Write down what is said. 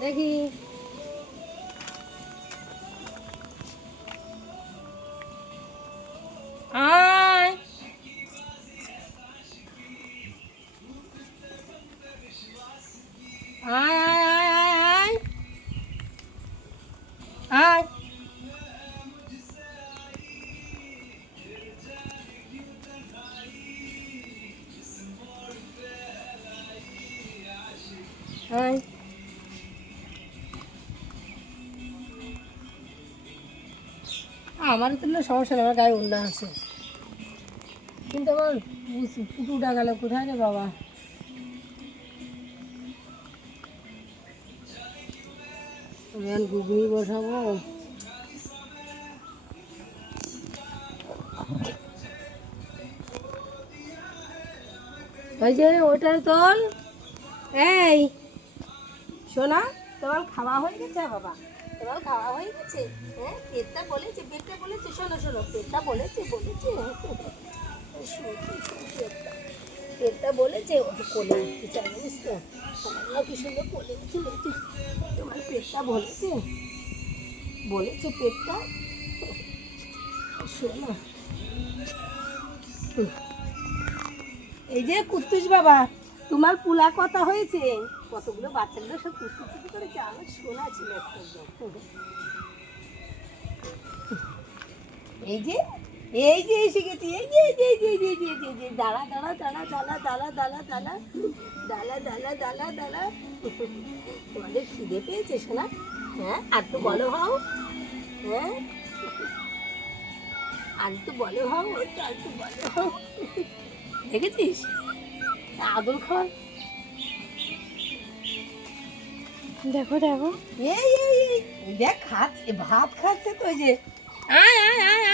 দেখি আয় আয় আয় আয় আয় আমার তো না সমস্যা নেই, আমার গায়ে উন্না আছে, কিন্তু আমার পুটুটা গেল কোথায় রে বাবা? আমি এখন ঘুগনি বসাবো। ওই যে ওটার তোল, এই শোনা, তোমার খাওয়া হয়ে গেছে বাবা? তোমার খাওয়া হয়ে গেছে? হ্যাঁ, পেটটা বলেছে, পেটটা বলেছে, শোনো শোনো, পেটটা বলেছে বলেছে পেটটা বলেছে, ওকে কোলে উঠতে চাই, জানিস তো? আমার কি সুন্দর কোলে উঠে বলছে তোমার পেটটা বলেছে, বলেছে পেটটা। শোনো, এই যে কুত্তুস বাবা, তোমার পুলা কথা হয়েছে, কতগুলো বাচ্চাগুলো সব কুত্তুকুতি করেছে, আমার শোনা ছিল একটা। এই যে এই যে এসে গেছি, এই যে এই যে এই যে এই যে এই যে এই যে এই যে দাঁড়া দাঁড়া দাঁড়া দাঁড়া দাঁড়া দাঁড়া দাঁড়া দাঁড়া দাঁড়া দাঁড়া দাঁড়া। তোমাদের খিদে পেয়েছে শোনা? হ্যাঁ, আর তো বলো হও। হ্যাঁ, আর তো বলো হও, আর তো বলো হও। দেখেছিস আদর খাওয়ার? দেখো দেখো, এই এই এই দেখ খাচ্ছে, ভাত খাচ্ছে তো, ওই যে আয় আয় আয়